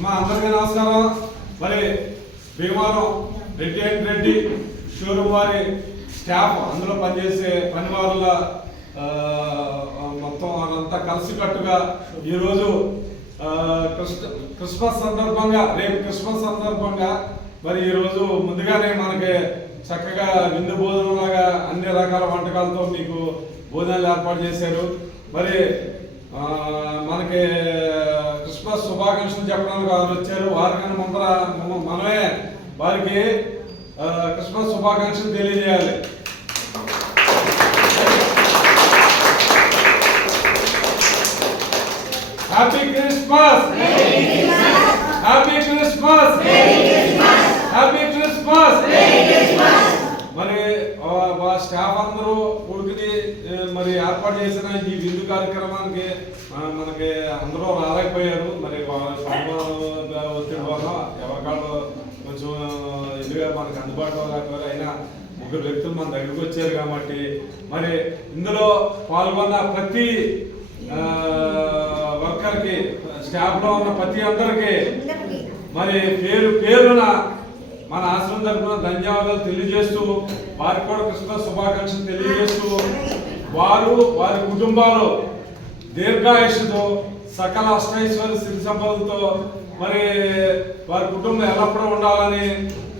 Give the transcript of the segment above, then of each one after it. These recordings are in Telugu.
అమ్మ అందరికీ నమస్కారం. మరి భీమవరం రెడ్డి అండ్ రెడ్డి షోరూమ్ వారి స్టాఫ్ అందులో పనిచేసే పని మొత్తం వాళ్ళంతా కలిసికట్టుగా ఈరోజు క్రిస్ క్రిస్మస్ సందర్భంగా రేపు క్రిస్మస్ సందర్భంగా మరి ఈరోజు ముందుగానే మనకి చక్కగా విందు భోజనంలాగా అన్ని రకాల వంటకాలతో మీకు భోజనాలు ఏర్పాటు చేశారు. మరి మనకి శుభాకాంక్షలు చెప్పడానికి వారు వచ్చారు. వారికన్నా ముందర మనమే వారికి క్రిస్మస్ శుభాకాంక్షలు తెలియజేయాలి. హ్యాపీ క్రిస్మస్ మా స్టాఫ్ అందరూ కూడుకుని ఏ, మరి ఏర్పాటు చేసిన ఈ విందు కార్యక్రమానికి మనకి అందరూ రాలేకపోయారు. మరి ఒత్తిడి వల్ల ఎవరికాళ్ళు కొంచెం ఇదిగా మనకి అందుబాటులో లేకపోతే అయినా ముగ్గురు వ్యక్తులు మన దగ్గరికి వచ్చారు కాబట్టి. మరి ఇందులో పాల్గొన్న ప్రతి వర్కర్కి స్టాఫ్లో ఉన్న ప్రతి అందరికీ. మరి పేరు పేరున మన ఆశ్రమం తరఫున ధన్యవాదాలు తెలియజేస్తూ వారికి కూడా క్రిస్మస్ శుభాకాంక్షలు తెలియజేస్తూ వారు వారి కుటుంబాలు దీర్ఘాయుషుతో సకల అష్టైశ్వర్య సిరి సంపదలతో మరి వారి కుటుంబం ఎల్లప్పుడూ ఉండాలని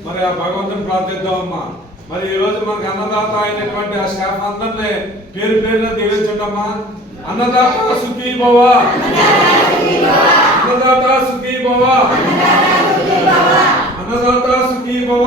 మరి ఆ భగవంతుని ప్రార్థిద్దామమ్మా. మరి ఈ రోజు మనకి అన్నదాత అయినటువంటి ఆ స్టాఫ్ అందరినీ పేరు పేరున దీవించండమ్మా అన్నదాత సుఖీ భవ. అన్నదాత సుఖీ భవ. అన్నదాత సుఖీ భవ